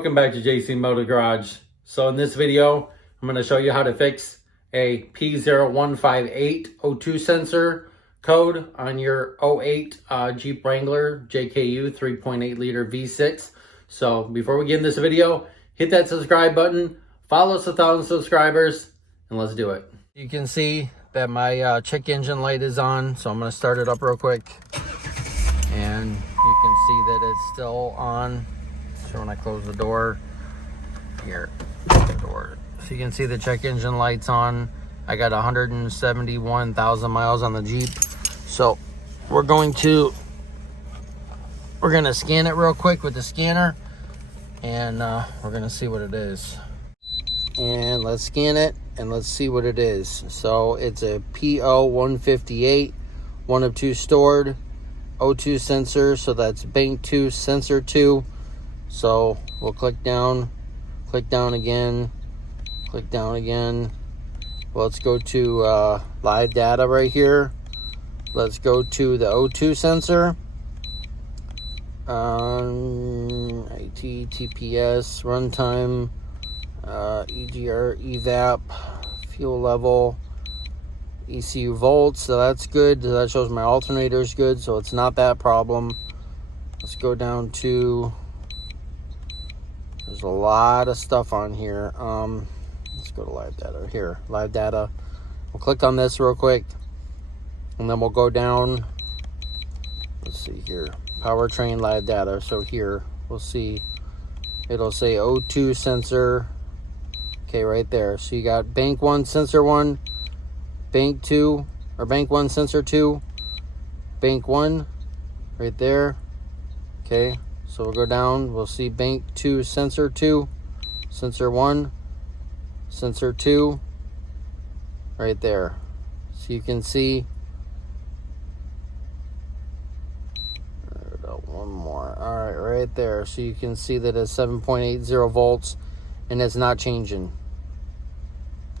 Welcome back to JC Motor Garage. So in this video, I'm going to show you how to fix a P0158 O2 sensor code on your 08 Jeep Wrangler JKU 3.8 liter V6. So before we get in this video, hit that subscribe button, follow us 1,000 subscribers, and let's do it. You can see that my check engine light is on, so I'm going to start it up real quick. And you can see that it's still on. So when I close the door, here, the door. So you can see the check engine light's on. I got 171,000 miles on the Jeep. So we're gonna scan it real quick with the scanner, and we're gonna see what it is. And let's scan it and let's see what it is. So it's a P0158, one of two stored O2 sensor. So that's bank 2 sensor 2. So we'll click down again, click down again. Well, let's go to live data right here. Let's go to the O2 sensor. IT, TPS, runtime, EGR, evap, fuel level, ECU volts. So that's good. That shows my alternator is good, so it's not that problem. Let's go down to... There's a lot of stuff on here. Let's go to live data here. Live data. We'll click on this real quick, and then we'll go down. Let's see here. Powertrain live data. So here we'll see. It'll say O2 sensor. Okay, right there. So you got bank 1 sensor 1, bank 2, or bank 1 sensor 2, bank 1, right there. Okay. So we'll go down, we'll see bank 2 sensor 2, sensor 1, sensor 2, right there. So you can see, one more, all right, right there. So you can see that it's 7.80 volts and it's not changing.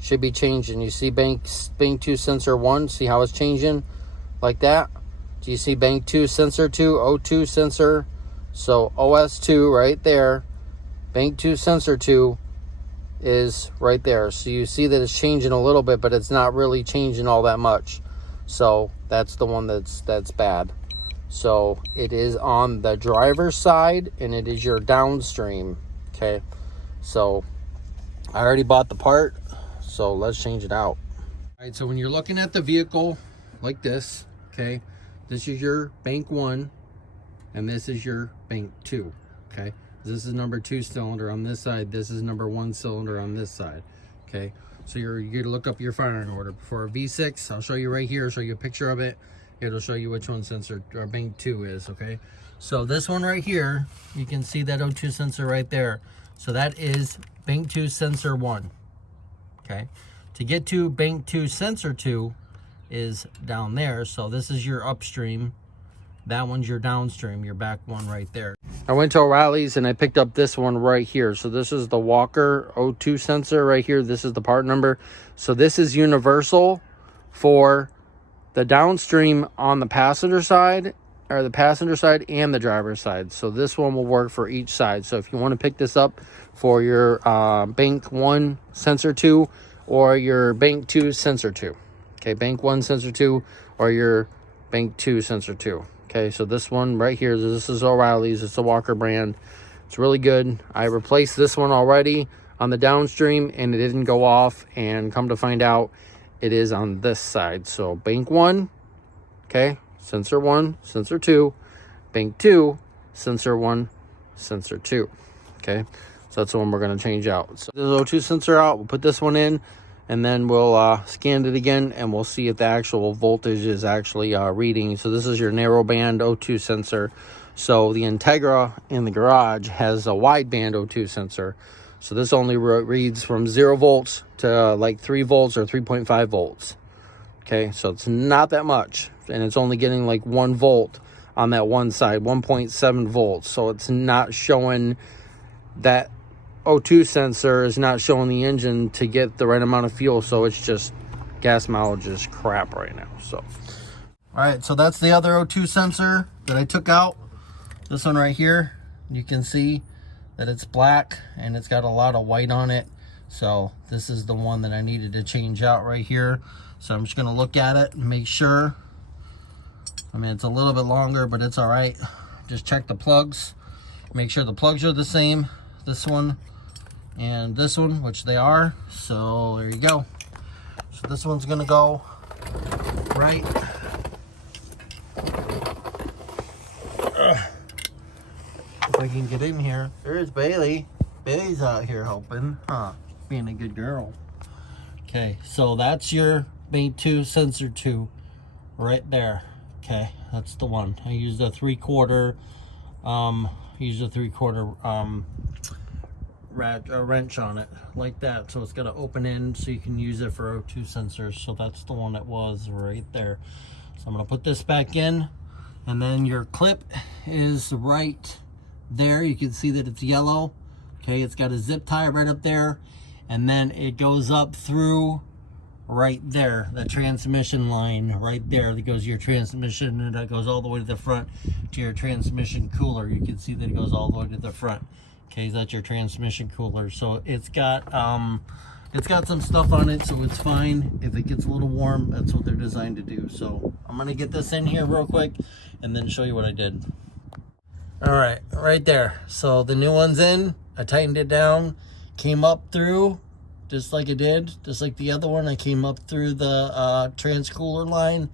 Should be changing. You see bank 2 sensor 1, see how it's changing like that? Do you see bank 2 sensor 2, O2 sensor? So OS2 right there, bank 2 sensor 2 is right there. So you see that it's changing a little bit, but it's not really changing all that much. So that's the one that's bad. So it is on the driver's side, and it is your downstream. Okay, so I already bought the part, so let's change it out. All right, so when you're looking at the vehicle like this, okay, this is your bank 1. And this is your bank 2, okay? This is number 2 cylinder on this side. This is number 1 cylinder on this side, okay? So you're to look up your firing order. For a V6, I'll show you right here. I'll show you a picture of it. It'll show you which one sensor or bank 2 is, okay? So this one right here, you can see that O2 sensor right there. So that is bank 2 sensor 1, okay? To get to bank 2 sensor 2 is down there. So this is your upstream. That one's your downstream, your back one right there. I went to O'Reilly's and I picked up this one right here. So this is the Walker O2 sensor right here. This is the part number. So this is universal for the downstream on the passenger side, or the passenger side and the driver's side. So this one will work for each side. So if you want to pick this up for your bank 1 sensor 2 or your bank 2 sensor 2. Okay, bank 1 sensor 2 or your bank 2 sensor 2. Okay, so this one right here, this is O'Reilly's. It's a Walker brand. It's really good. I replaced this one already on the downstream, and it didn't go off. And come to find out, it is on this side. So bank 1, okay, sensor 1, sensor 2, bank 2, sensor 1, sensor 2. Okay, so that's the one we're going to change out. So the O2 sensor out. We'll put this one in, and then we'll scan it again, and we'll see if the actual voltage is actually reading. So this is your narrowband O2 sensor. So the Integra in the garage has a wideband O2 sensor. So this only reads from 0 volts to like 3 volts or 3.5 volts. Okay, so it's not that much. And it's only getting like 1 volt on that one side, 1.7 volts. So it's not showing that O2 sensor is not showing the engine to get the right amount of fuel, so it's just gas mileage is crap right now. So all right, so that's the other O2 sensor that I took out. This one right here, you can see that it's black and it's got a lot of white on it. So this is the one that I needed to change out right here. So I'm just gonna look at it and make sure. I mean, it's a little bit longer, but it's all right. Just check the plugs. Make sure the plugs are the same. This one and this one, which they are. So there you go. So this one's gonna go right. If I can get in here. There's Bailey. Bailey's out here helping, huh? Being a good girl. Okay, so that's your Bank 2 sensor 2 right there. Okay, that's the one. I used a 3/4 wrench on it like that, so it's got an open end so you can use it for O2 sensors. So that's the one that was right there. So I'm gonna put this back in, and then your clip is right there. You can see that it's yellow. Okay, it's got a zip tie right up there, and then it goes up through right there, the transmission line right there that goes to your transmission, and that goes all the way to the front to your transmission cooler. You can see that it goes all the way to the front. Okay, that's your transmission cooler. So it's got some stuff on it, so it's fine. If it gets a little warm, that's what they're designed to do. So I'm gonna get this in here real quick and then show you what I did. All right, right there. So the new one's in. I tightened it down, came up through just like it did, just like the other one. I came up through the trans cooler line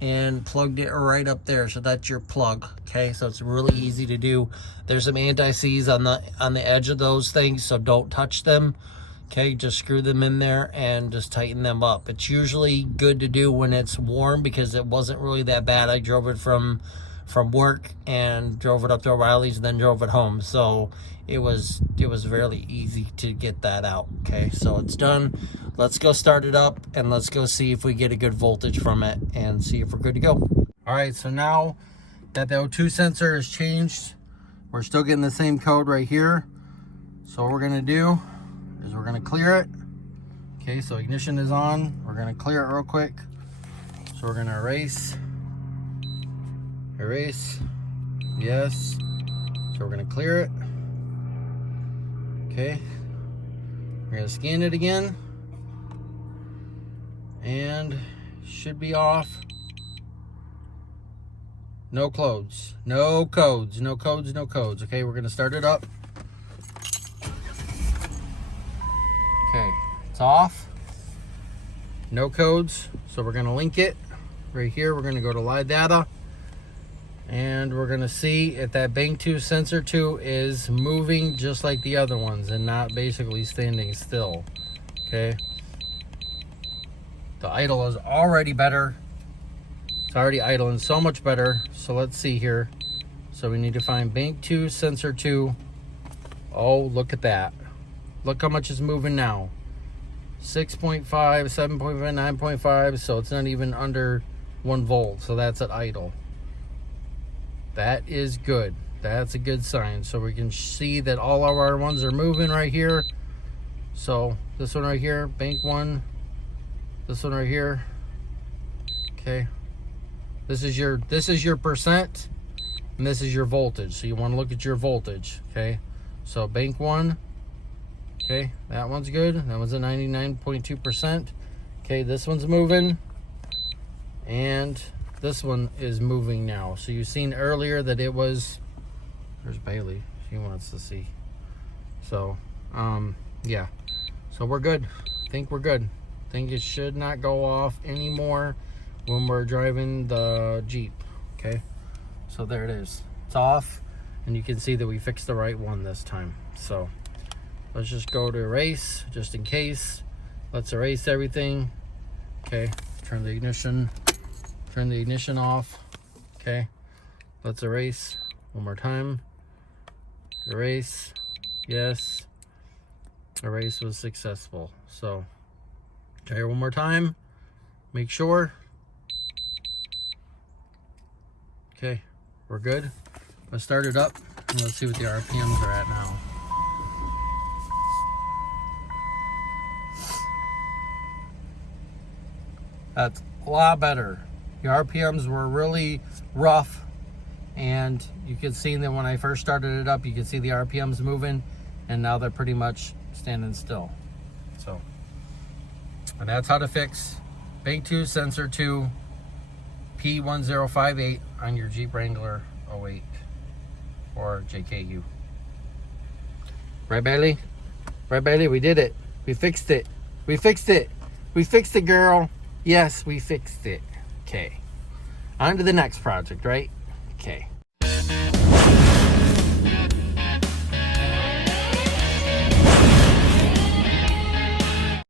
and plugged it right up there. So that's your plug. Okay, so it's really easy to do. There's some anti-seize on the edge of those things, so don't touch them. Okay, just screw them in there and just tighten them up. It's usually good to do when it's warm because it wasn't really that bad. I drove it from work and drove it up to O'Reilly's and then drove it home. So it was fairly easy to get that out. Okay, so it's done. Let's go start it up and let's go see if we get a good voltage from it and see if we're good to go. All right, so now that the O2 sensor is changed, we're still getting the same code right here. So what we're gonna do is we're gonna clear it. Okay, so ignition is on. We're gonna clear it real quick. So we're gonna erase, yes. So we're gonna clear it. Okay, we're gonna scan it again, and should be off. No codes. Okay, we're gonna start it up. Okay, it's off. No codes, so we're gonna link it right here. We're gonna go to live data, and we're gonna see if that Bank 2 sensor 2 is moving just like the other ones and not basically standing still. Okay, the idle is already better. It's already idling so much better. So let's see here. So we need to find Bank 2 sensor 2. Oh, look at that. Look how much is moving now. 6.5, 7.5, 9.5. So it's not even under 1 volt. So that's at idle. That is good. That's a good sign. So we can see that all of our ones are moving right here. So this one right here, Bank 1. This one right here. Okay. This is your percent, and this is your voltage. So you want to look at your voltage. Okay. So Bank 1. Okay, that one's good. That one's at 99.2%. Okay, this one's moving, and this one is moving now. So you've seen earlier that it was, there's Bailey, she wants to see. So yeah, so we're good. I think we're good. I think it should not go off anymore when we're driving the Jeep. Okay, so there it is. It's off, and you can see that we fixed the right one this time. So let's just go to erase just in case. Let's erase everything. Okay, turn the ignition off. Okay, let's erase one more time. Erase, yes. Erase was successful. So try it one more time, make sure. Okay, we're good. Let's start it up and let's see what the RPMs are at now. That's a lot better. The RPMs were really rough and you can see that when I first started it up, you can see the RPMs moving, and now they're pretty much standing still. So, and that's how to fix Bank 2 Sensor 2 P1058 on your Jeep Wrangler 08 or JKU. Right, Bailey? Right, Bailey? We did it. We fixed it. We fixed it. We fixed it, girl. Yes, we fixed it. Okay. On to the next project, right? Okay.